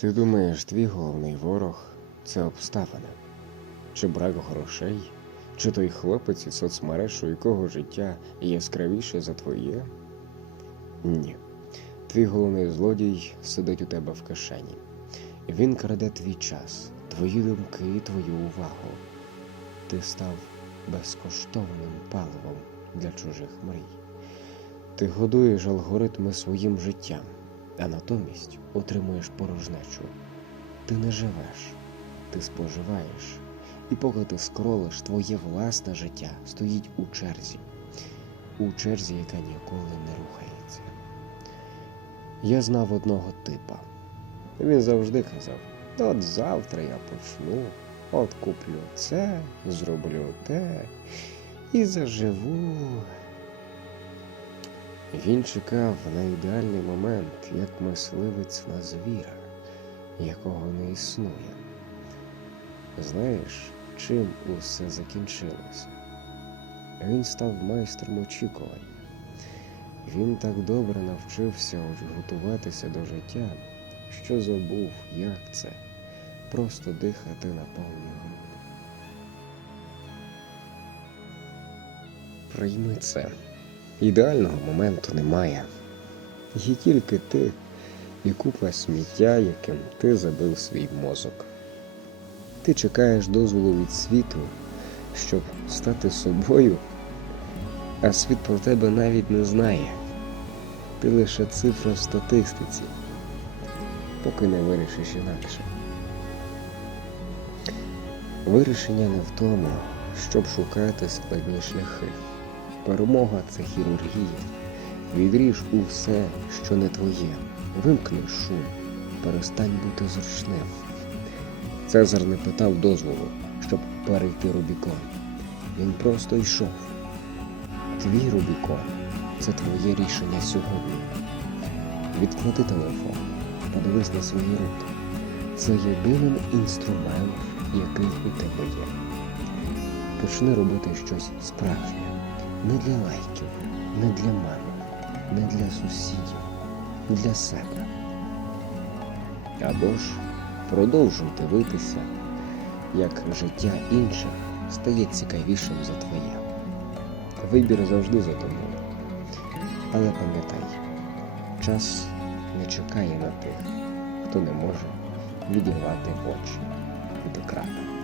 Ти думаєш, твій головний ворог це обставини? Чи брак грошей? Чи той хлопець із соцмереж, у якого життя яскравіше за твоє? Ні. Твій головний злодій сидить у тебе в кишені. Він краде твій час, твої думки і твою увагу. Ти став безкоштовним паливом для чужих мрій. Ти годуєш алгоритми своїм життям, а натомість отримуєш порожнечу. Ти не живеш, ти споживаєш. І поки ти скролиш, твоє власне життя стоїть у черзі, у черзі, яка ніколи не рухається. Я знав одного типа. Він завжди казав: от завтра я почну, от куплю це, зроблю те і заживу. Він чекав на ідеальний момент, як мисливець на звіра, якого не існує. Знаєш, чим усе закінчилося? Він став майстром очікувань. Він так добре навчився готуватися до життя, що забув, як це просто дихати на повні груди. Прийми це. Ідеального моменту немає. Є тільки ти і купа сміття, яким ти забив свій мозок. Ти чекаєш дозволу від світу, щоб стати собою, а світ про тебе навіть не знає. Ти лише цифра в статистиці, поки не вирішиш інакше. Вирішення не в тому, щоб шукати складні шляхи. Перемога це хірургія. Відріж усе, що не твоє. Вимкни шум, перестань бути зручним. Цезар не питав дозволу, щоб перейти Рубікон. Він просто йшов. Твій Рубікон це твоє рішення сьогодні. Відклади телефон, подивись на свої руки. Це єдиний інструмент, який у тебе є. Почни робити щось справжнє. Не для лайків, не для мами, не для сусідів, для себе. Або ж продовжуй дивитися, як життя інших стає цікавішим за твоє. Вибір завжди за тобою. Але пам'ятай, час не чекає на тих, хто не може відірвати очі від екрану.